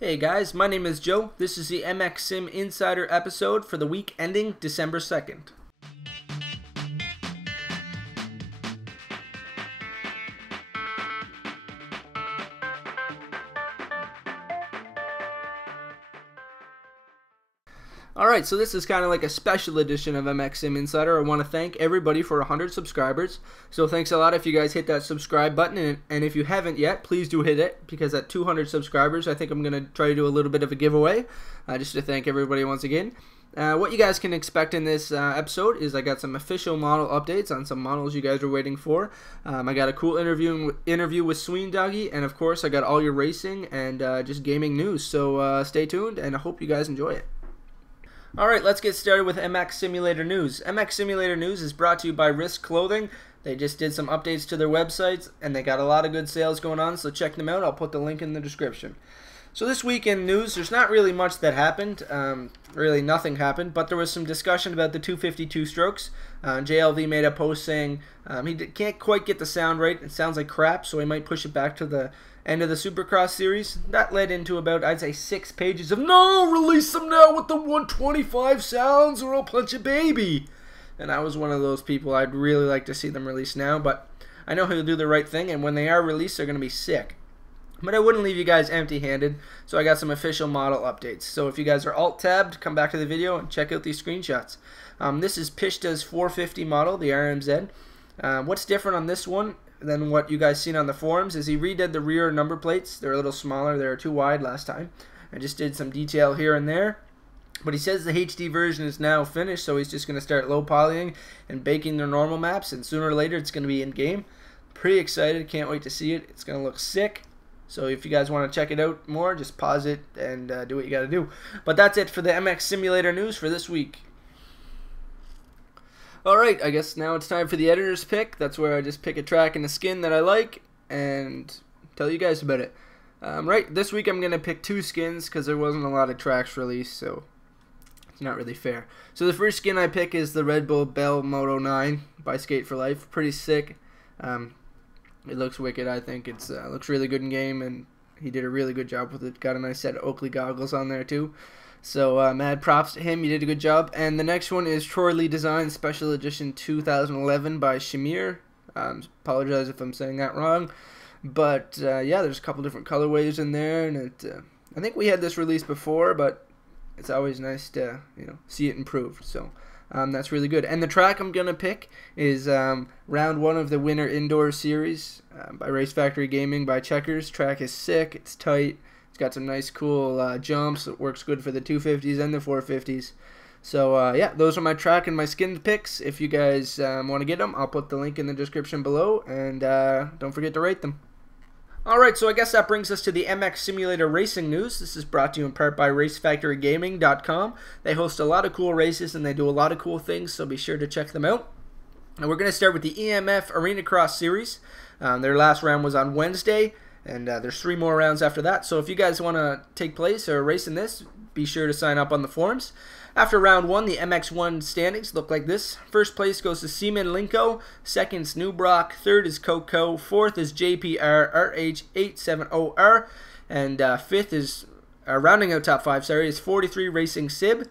Hey guys, my name is Joe. This is the MX Sim Insider episode for the week ending December 2nd. Alright, so this is kind of like a special edition of MX Sim Insider. I want to thank everybody for 100 subscribers. So thanks a lot if you guys hit that subscribe button. And if you haven't yet, please do hit it, because at 200 subscribers, I think I'm going to try to do a little bit of a giveaway, just to thank everybody once again. What you guys can expect in this episode is I got some official model updates on some models you guys are waiting for. I got a cool interview with Sweendoggy, and of course I got all your racing and just gaming news. So stay tuned, and I hope you guys enjoy it. Alright, let's get started with MX Simulator News. MX Simulator News is brought to you by Risk Clothing. They just did some updates to their websites, and they got a lot of good sales going on, so check them out. I'll put the link in the description. So this week in news, there's not really much that happened. Really nothing happened, but there was some discussion about the 252 strokes. JLV made a post saying he can't quite get the sound right. It sounds like crap, so he might push it back to the end of the Supercross series. That led into about, I'd say, 6 pages of, "No, release them now with the 125 sounds or I'll punch a baby." And I was one of those people. I'd really like to see them released now, but I know he'll do the right thing, and when they are released, they're going to be sick. But I wouldn't leave you guys empty-handed, so I got some official model updates. So if you guys are alt-tabbed, come back to the video and check out these screenshots. This is Pishta's 450 model, the RMZ. What's different on this one than what you guys seen on the forums is he redid the rear number plates. They're a little smaller. They were too wide last time. I just did some detail here and there. But he says the HD version is now finished, so he's just going to start low polying and baking their normal maps, and sooner or later it's going to be in-game. Pretty excited. Can't wait to see it. It's going to look sick. So if you guys want to check it out more, just pause it and do what you got to do. But that's it for the MX Simulator news for this week. Alright, I guess now it's time for the editor's pick. That's where I just pick a track and a skin that I like and tell you guys about it. Right, this week I'm going to pick 2 skins because there wasn't a lot of tracks released, so it's not really fair. So the first skin I pick is the Red Bull Bell Moto 9 by Skate for Life. Pretty sick. It looks wicked. I think it looks really good in game, and he did a really good job with it. Got a nice set of Oakley goggles on there too. So mad props to him. He did a good job. And the next one is Troy Lee Design Special Edition 2011 by Shamir. Apologize if I'm saying that wrong. But yeah, there's a couple different colorways in there, and I think we had this released before, but it's always nice to see it improved. So that's really good. And the track I'm gonna pick is round 1 of the Winter Indoor Series by Race Factory Gaming by Checkers. Track is sick. It's tight. It's got some nice cool jumps. It works good for the 250s and the 450s. So yeah, those are my track and my skin picks. If you guys want to get them, I'll put the link in the description below, and don't forget to rate them. Alright, so I guess that brings us to the MX Simulator Racing News. This is brought to you in part by RaceFactoryGaming.com. They host a lot of cool races and they do a lot of cool things, so be sure to check them out. And we're going to start with the EMF Arena Cross Series. Their last round was on Wednesday, and there's 3 more rounds after that. So if you guys want to take place or race in this, be sure to sign up on the forums. After round 1, the MX1 standings look like this. First place goes to Seaman Linko, second is Newbrock, third is Coco, fourth is JPR RH870R, and fifth is, rounding out top 5, sorry, is 43 Racing Sib.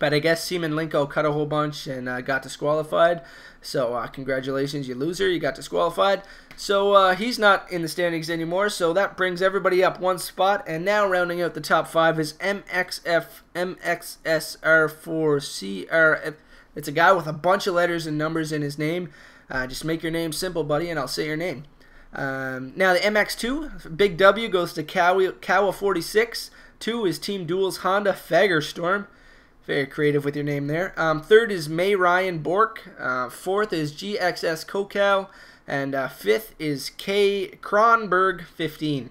But I guess Seaman Linko cut a whole bunch and got disqualified. So congratulations, you loser, you got disqualified. So he's not in the standings anymore, so that brings everybody up 1 spot. And now rounding out the top 5 is MXF MXSR4CRF. It's a guy with a bunch of letters and numbers in his name. Just make your name simple, buddy, and I'll say your name. Now the MX2, Big W goes to Kawa46. 2 is Team Duel's Honda Fagerstorm. Very creative with your name there. Third is May Ryan Bork. Fourth is GXS Kokow. And fifth is K Kronberg 15.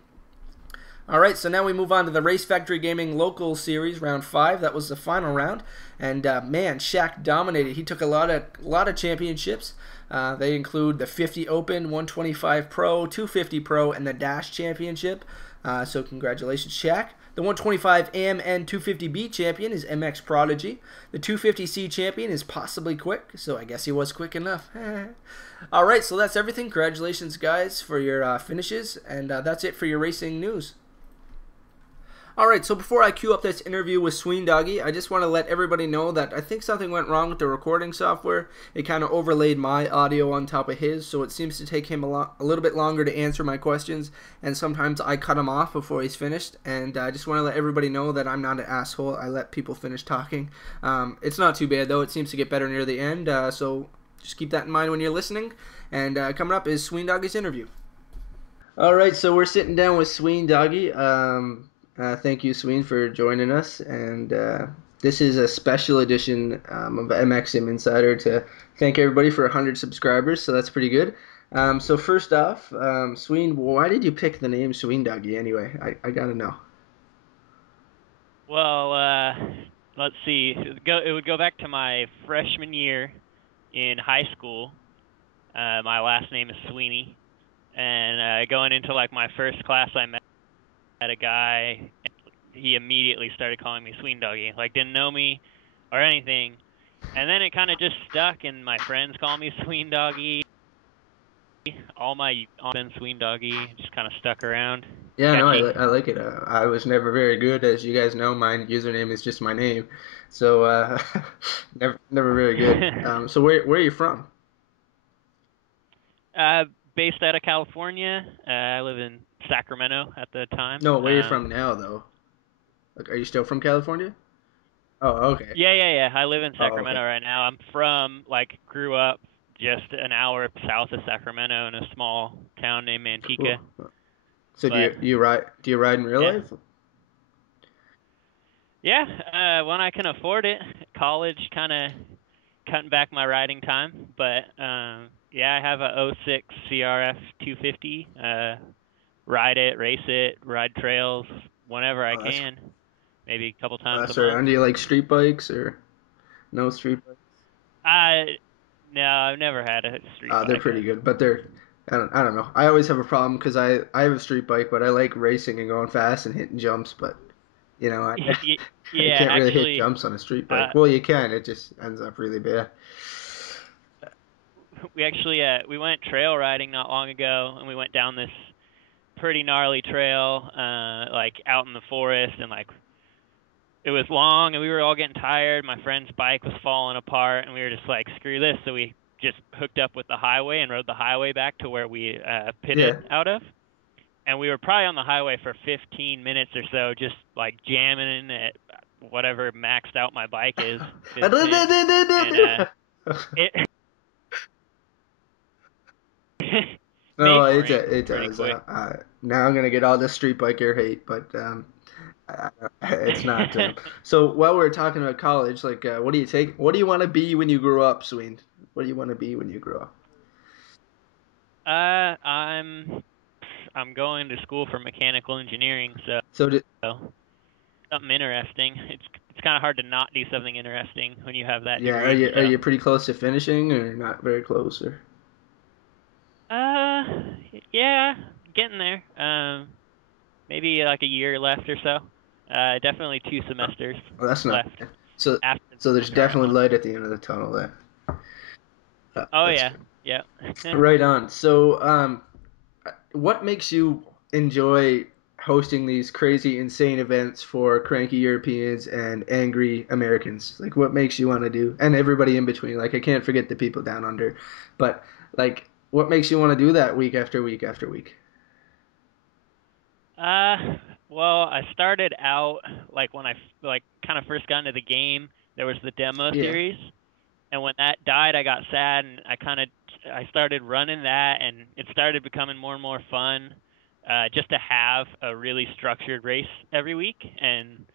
Alright, so now we move on to the Race Factory Gaming Local Series, round 5. That was the final round. And man, Shaq dominated. He took a lot of championships. They include the 50 Open, 125 Pro, 250 Pro, and the Dash Championship. So congratulations, Shaq. The 125 AMN 250B champion is MX Prodigy. The 250C champion is Possibly Quick, so I guess he was quick enough. Alright, so that's everything. Congratulations, guys, for your finishes, and that's it for your racing news. Alright, so before I queue up this interview with Sweendoggy, I just want to let everybody know that I think something went wrong with the recording software. It kind of overlaid my audio on top of his, so it seems to take him a little bit longer to answer my questions, and sometimes I cut him off before he's finished, and I just want to let everybody know that I'm not an asshole. I let people finish talking. It's not too bad, though. It seems to get better near the end, so just keep that in mind when you're listening. And coming up is Sweendoggy's interview. Alright, so we're sitting down with Sweendoggy. Thank you, Sween, for joining us. And this is a special edition of MXM Insider to thank everybody for 100 subscribers, so that's pretty good. So first off, Sween, why did you pick the name Sweendoggy anyway? I gotta know. Well, let's see. It would go back to my freshman year in high school. My last name is Sweeney, and going into like my first class, I met a guy. He immediately started calling me Sweendoggy. Like didn't know me or anything, and then it kind of just stuck. And my friends call me Sweendoggy. All my been Sweendoggy just kind of stuck around. Yeah, no, Catchy. I like it. I was never very good, as you guys know. My username is just my name, so never very good. So where are you from? Uh, Based out of California. I live in Sacramento at the time. No, where are you from now, though? Like, are you still from California? Oh, okay. Yeah. I live in Oh, okay. Sacramento right now. I'm from, grew up just an hour south of Sacramento in a small town named Manteca. Cool. So But do you ride in real yeah, life? yeah. When I can afford it, college kind of cutting back my riding time. But yeah, I have a '06 CRF 250. Ride it, race it, ride trails whenever I Oh, that's can. Maybe a couple times a sorry. month. And do you like street bikes or no street bikes? I No, I've never had a street They're bike. pretty good, but I don't know. I always have a problem because I have a street bike, but I like racing and going fast and hitting jumps, but I Yeah, can't really hit actually, jumps on a street bike. uh, Well, you can. It just ends up really bad. we went trail riding not long ago, and we went down this pretty gnarly trail, like out in the forest, and like it was long, and we were all getting tired. My friend's bike was falling apart, and we were just like, screw this. So we just hooked up with the highway and rode the highway back to where we Yeah. pitted out of. And we were probably on the highway for 15 minutes or so, just like jamming at whatever maxed out my bike is, 15, and it No, made boring it pretty does. quick. Now I'm gonna get all this street biker hate, but it's not. So while we're talking about college, like, what do you take? What do you want to be when you grow up, Sween? What do you want to be when you grow up? uh, I'm I'm going to school for mechanical engineering, so So, do, something interesting. It's kind of hard to not do something interesting when you have that yeah, degree. are So, you pretty close to finishing, or not very close? Or uh, yeah, getting there. Maybe like a year left or so. Definitely 2 semesters well, that's not left bad. So after so the there's current definitely one. light at the end of the tunnel there. Oh That's yeah, good. yeah. Right on. So what makes you enjoy hosting these crazy, insane events for cranky Europeans and angry Americans? Like, what makes you want to do, and everybody in between? Like, I can't forget the people down under, but like, what makes you want to do that week after week after week? Uh, well, I started out like when like kind of first got into the game. There was the demo Yeah. series, and when that died, I got sad, and I started running that, and it started becoming more and more fun. Just to have a really structured race every week, and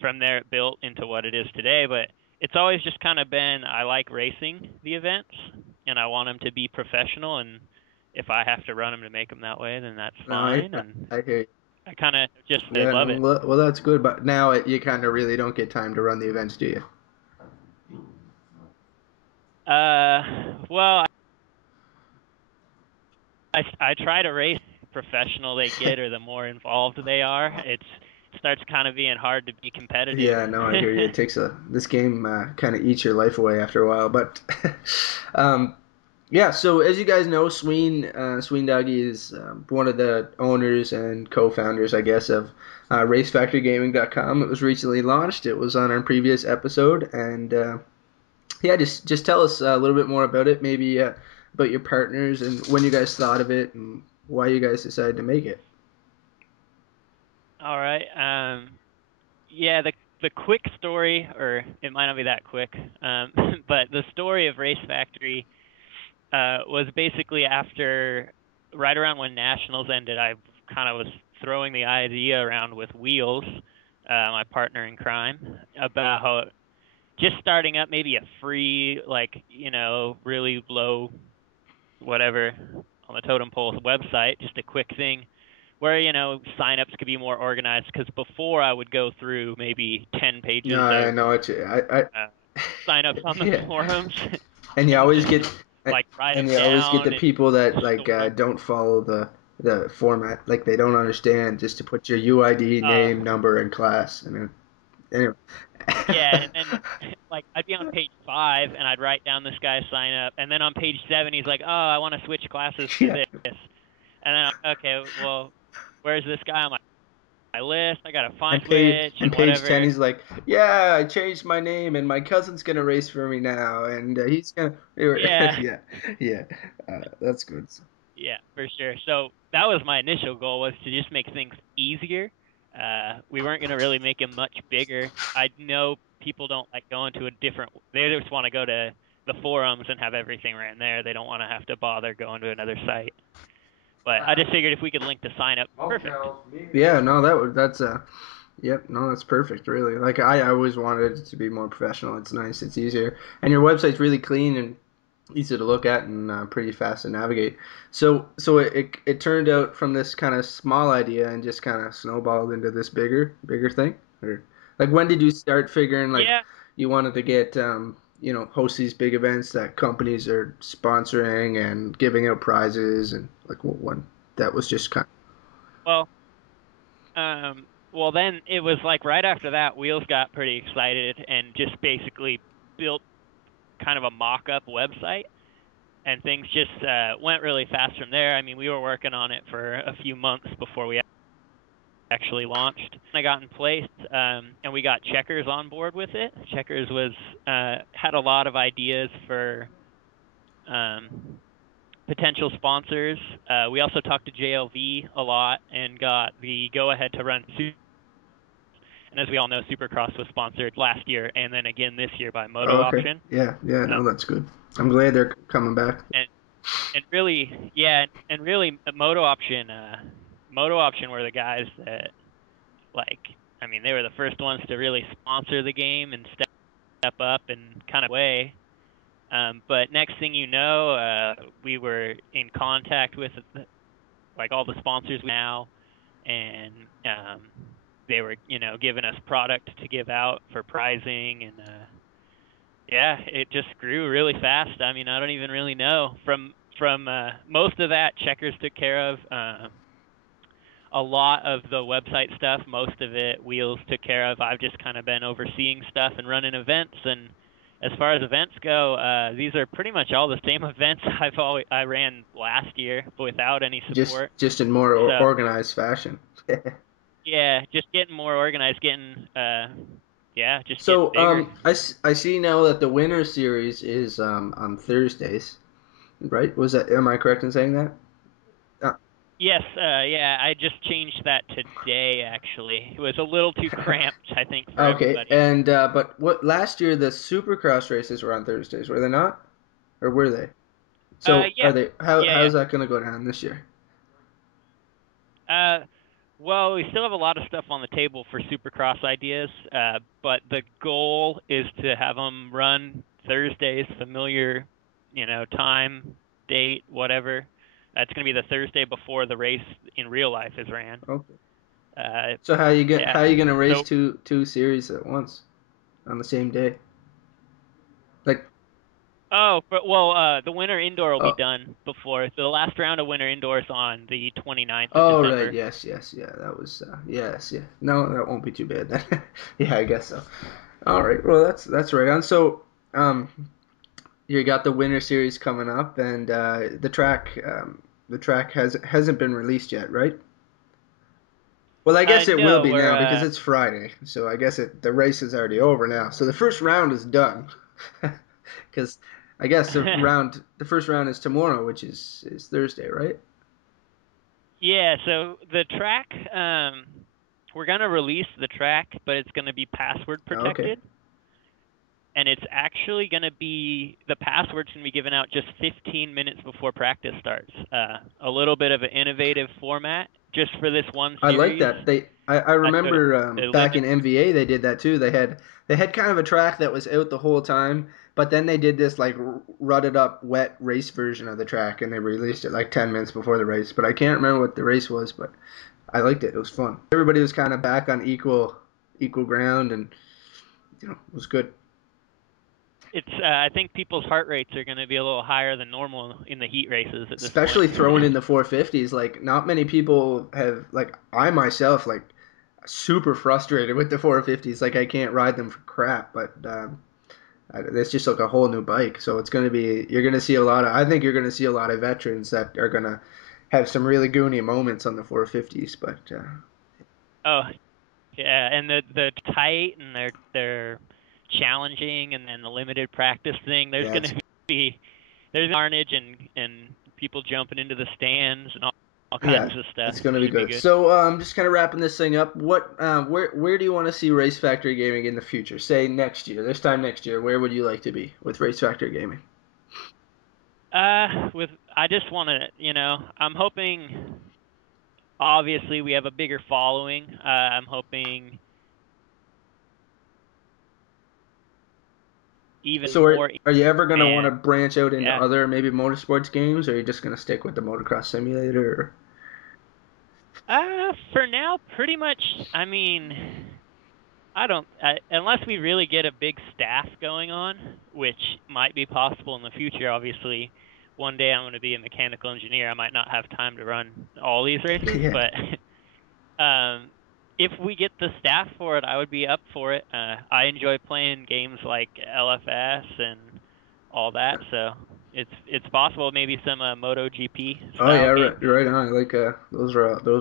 from there it built into what it is today. But it's always just kind of been I like racing the events, and I want them to be professional. And if I have to run them to make them that way, then that's No, fine. And I hear you. I kind of just I Yeah. love No. it. Well, that's good. But now you kind of really don't get time to run the events, do you? Well, I try to race professional they get, or the more involved they are. It starts kind of being hard to be competitive. Yeah, no, I hear you. It takes a this game kind of eats your life away after a while. But um, Yeah, so as you guys know, Sweendoggy is one of the owners and co-founders, I guess, of RaceFactoryGaming.com. It was recently launched. It was on our previous episode, and yeah, just tell us a little bit more about it, maybe about your partners and when you guys thought of it and why you guys decided to make it. All right. Yeah, the quick story, or it might not be that quick, but the story of Race Factory was basically after right around when Nationals ended. I kind of was throwing the idea around with Wheels, my partner in crime, about how just starting up maybe a free, like, really low whatever on the totem pole website, just a quick thing where signups could be more organized. Because before I would go through maybe 10 No, pages I of know it's uh, signups on the yeah, forums and you and always just get like write them and you always get the down and people that like store them. don't follow the format, like they don't understand just to put your UID Uh, name, number, and class. I mean, anyway. yeah, and then like I'd be on page 5 and I'd write down this guy's sign up, and then on page 7 he's like, "Oh, I want to switch classes to Yeah. this," and then okay, well, where's this guy on my list? I gotta find switch And and page 10, whatever. he's like, yeah, I changed my name and my cousin's gonna race for me now, and he's gonna, Yeah, yeah, yeah, that's good. yeah, for sure. So that was my initial goal, was to just make things easier. We weren't gonna really make them much bigger. I know people don't like going to a different. They just want to go to the forums and have everything right in there. They don't want to have to bother going to another site. But I just figured if we could link to sign up, perfect. Yeah, no, that's yep, no, that's perfect, really. Like I always wanted it to be more professional. It's nice, it's easier, and your website's really clean and easy to look at and pretty fast to navigate. So it turned out from this kind of small idea and just kind of snowballed into this bigger thing. Or like when did you start figuring like Yeah. you wanted to get host these big events that companies are sponsoring and giving out prizes and like what one that was just kind Well. Well, then it was like right after that, Wheels got pretty excited and just basically built kind of a mock-up website, and things just went really fast from there. I mean, we were working on it for a few months before we actually launched. I got in place, and we got Checkers on board with it. Checkers was had a lot of ideas for um, potential sponsors. We also talked to JLV a lot and got the go-ahead to run. And as we all know, Supercross was sponsored last year and then again this year by of Moto okay, Option. yeah, Uh, no, that's good. I'm glad they're coming back. and really, yeah, and really, Moto Option were the guys that, like, I mean, they were the first ones to really sponsor the game and step up and kind of way. But next thing you know, we were in contact with like all the sponsors now, and they were, giving us product to give out for prizing, and yeah, it just grew really fast. I mean, I don't even really know. From most of that, Checkers took care of. A lot of the website stuff, most of it, Wheels took care of. I've just kind of been overseeing stuff and running events. And as far as events go, these are pretty much all the same events I ran last year without any support. Just in more So organized fashion. yeah, just getting more organized, just getting So bigger. I see now that the winter series is on Thursdays, right? Was that am I correct in saying that? Uh, Yes, yeah, I just changed that today, actually. It was a little too cramped, I think, for okay, everybody. and but what last year the Supercross races were on Thursdays, were they not? Or were they? So Yeah, are they? yeah, How's that going to go down this year? yeah. Well, we still have a lot of stuff on the table for Supercross ideas, but the goal is to have them run Thursdays, familiar, time, date, whatever. That's going to be the Thursday before the race in real life is ran. Okay. Uh, So yeah. how you gonna race So two series at once on the same day? Like Oh, but well, the winter indoor will be oh done before. So the last round of winter indoors on the 29th of oh right, December. yes, yeah, that was yes, yeah. No, that won't be too bad then. Yeah, I guess so. All right, well that's right on. So um you got the Winter Series coming up, and the track hasn't been released yet, right? Well, I guess it will No, be we're now because it's Friday, so I guess the race is already over now. So the first round is done, because I guess the first round is tomorrow, which is Thursday, right? Yeah, so the track, we're gonna release the track, but it's gonna be password Oh, okay. protected, and it's actually gonna be the password's gonna be given out just 15 minutes before practice starts. A little bit of an innovative format just for this one I like series. that. I So remember it back in limits. MVA they did that too. They had kind of a track that was out the whole time, but then they did this like rutted up wet race version of the track, and they released it like 10 minutes before the race. But I can't remember what the race was, but I liked it. It was fun. Everybody was kind of back on equal ground, and it was good. It's I think people's heart rates are gonna be a little higher than normal in the heat races at this point. Especially throwing in the 450s. Like not many people have like I myself like super frustrated with the 450s. Like I can't ride them for crap, but it's just like a whole new bike. So it's going to be you're going to see a lot of I think you're going to see a lot of veterans that are going to have some really goony moments on the 450s. But Oh, yeah, and the tight and they're challenging, and then the limited practice thing. There's yeah, going to be there's carnage and people jumping into the stands and all yeah, kinds of stuff. it's going to be Should be good. good. So just kind of wrapping this thing up. Where do you want to see Race Factory Gaming in the future? Say next year, this time next year. Where would you like to be with Race Factory Gaming? With I just want to, I'm hoping. Obviously, we have a bigger following. I'm hoping even So more. are you ever going to want to And branch out into yeah, other maybe motorsports games, or are you just going to stick with the motocross simulator? for now, pretty much. I mean, unless we really get a big staff going on, which might be possible in the future. Obviously, one day I'm going to be a mechanical engineer. I might not have time to run all these races, Yeah. but if we get the staff for it, I would be up for it. I enjoy playing games like LFS and all that, so it's possible maybe some Moto GP Oh yeah, style games. right on. I like those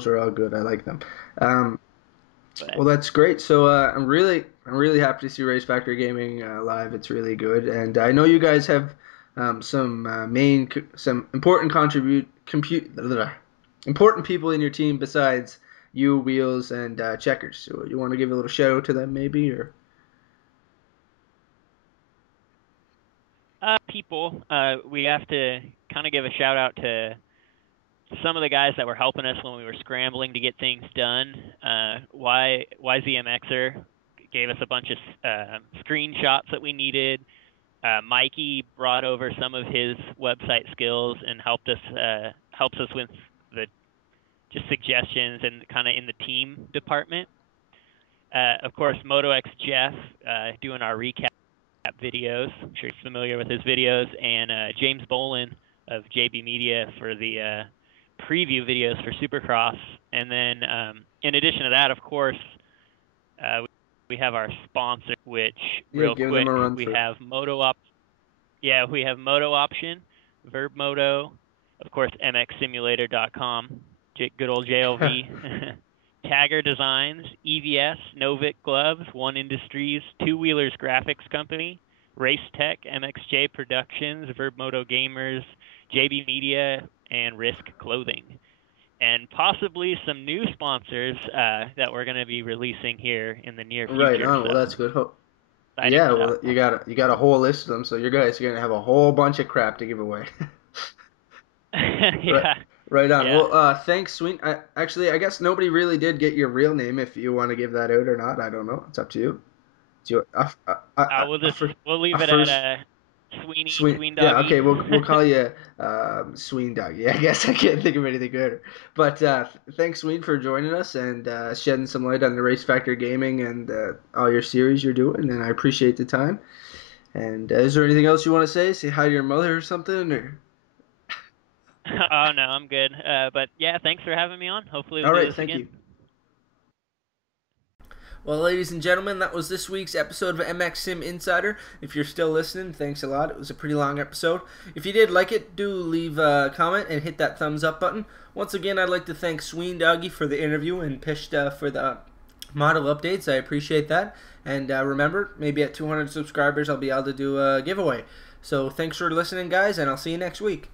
are all good. I like them. Um, But well, that's great. So I'm really happy to see Race Factory Gaming live. It's really good, and I know you guys have some important important people in your team besides you, Wheels, and Checkers. So you want to give a little shout out to them, maybe, or people, we have to kind of give a shout out to some of the guys that were helping us when we were scrambling to get things done. YZMXer gave us a bunch of screenshots that we needed. Mikey brought over some of his website skills and helps us with the just suggestions and kind of in the team department. Of course, MotoX Jeff doing our recap videos. I'm sure you're familiar with his videos, and James Bolin of JB Media for the preview videos for Supercross. And then, in addition to that, of course, we have our sponsor, which yeah, real give them quick a run we for. have we have Moto Option, Verb Moto, of course MXSimulator.com, good old JLV, Tagger Designs, EVS, Novik Gloves, One Industries, Two Wheelers Graphics Company, Race Tech, MXJ Productions, Verb Moto Gamers, JB Media, and Risk Clothing. And possibly some new sponsors that we're going to be releasing here in the near Right future. on. Well, So that's good. exciting Yeah, stuff. well, you got a whole list of them, so your guys are gonna have a whole bunch of crap to give away. Right, Yeah, right on. yeah. Well, thanks, Sween. I guess nobody really did get your real name. If you want to give that out or not, I don't know. It's up to you. It's your We'll a leave it at first Yeah, Sweendoggy. okay. We'll call you Sweendoggy. I guess I can't think of anything better. But thanks, Sween, for joining us and shedding some light on the Race Factor Gaming and all your series you're doing. And I appreciate the time. And is there anything else you want to say? Say hi to your mother or something? Or Oh no, I'm good. But yeah, thanks for having me on. Hopefully we'll all do right, this thank again. you. Well, ladies and gentlemen, that was this week's episode of MX Sim Insider. If you're still listening, thanks a lot. It was a pretty long episode. If you did like it, do leave a comment and hit that thumbs up button. Once again, I'd like to thank Sweendoggy for the interview and Pishta for the model updates. I appreciate that. And remember, maybe at 200 subscribers, I'll be able to do a giveaway. So thanks for listening, guys, and I'll see you next week.